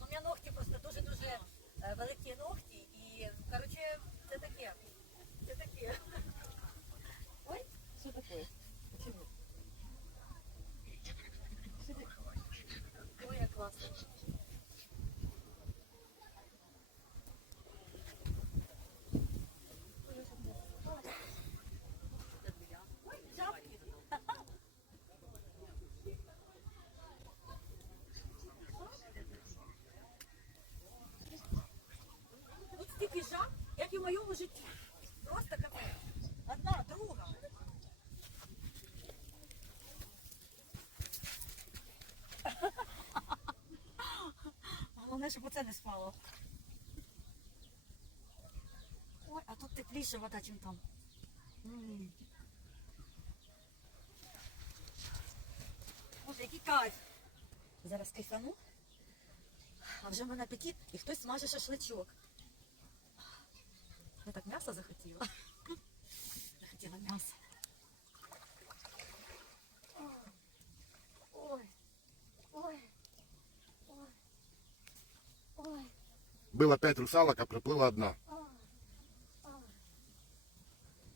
У меня ногти просто моєму житті. Просто капець. Одна, друга. Головне, щоб оце не спало. Ой, а тут тепліше вода, чим там. М. Боже, який кайф. Зараз кайфану. А вже в мене апетит, і хтось смаже шашличок. Я так м'ясо захотіла. Захотіла м'ясо. Ой, ой, ой, ой. Было пять русалок, а приплыла одна.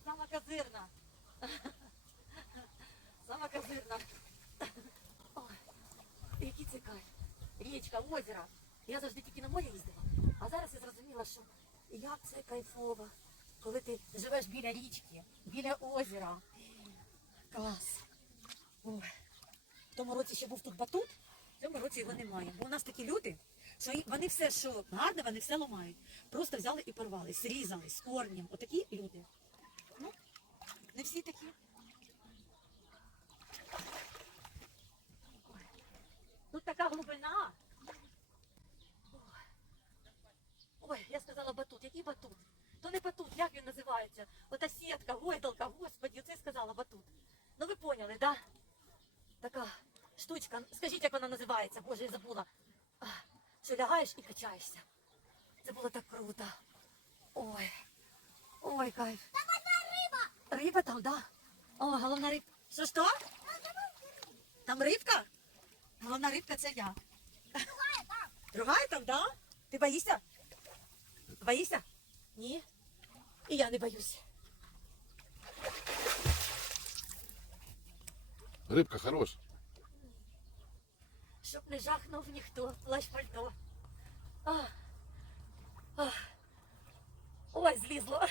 Сама козирна. Сама козирна. Ой, який це кайф. Річка, озеро. Я завжди тільки на море їздила. А зараз я зрозуміла, що як це кайфово, коли ти живеш біля річки, біля озера. Клас. О. В тому році ще був тут батут, в цьому році його немає. Бо у нас такі люди, що вони все, що гарне, вони все ламають. Просто взяли і порвали, зрізали з корнем. Отакі люди. Ну, не всі такі. Ой. Тут така глибина. Ой. Ой, я сказала батут. Який батут? То не батут, як він називається? Ота сітка, гойдалка, господі, це сказала батут. Ну ви поняли, да? Така штучка. Скажіть, як вона називається? Боже, я забула. Що лягаєш і качаєшся. Це було так круто. Ой. Ой, кайф. Там одна риба. Риба там, да? О, головна рибка. Що що? Там рибка? Головна рибка це я. Другая там. Другая там, да? Ти боїшся? Боїшся? Ні. І я не боюсь. Рыбка хорош. Щоб не жахнув ніхто, плащ пальто. А. А. Ой, злізло. Ой,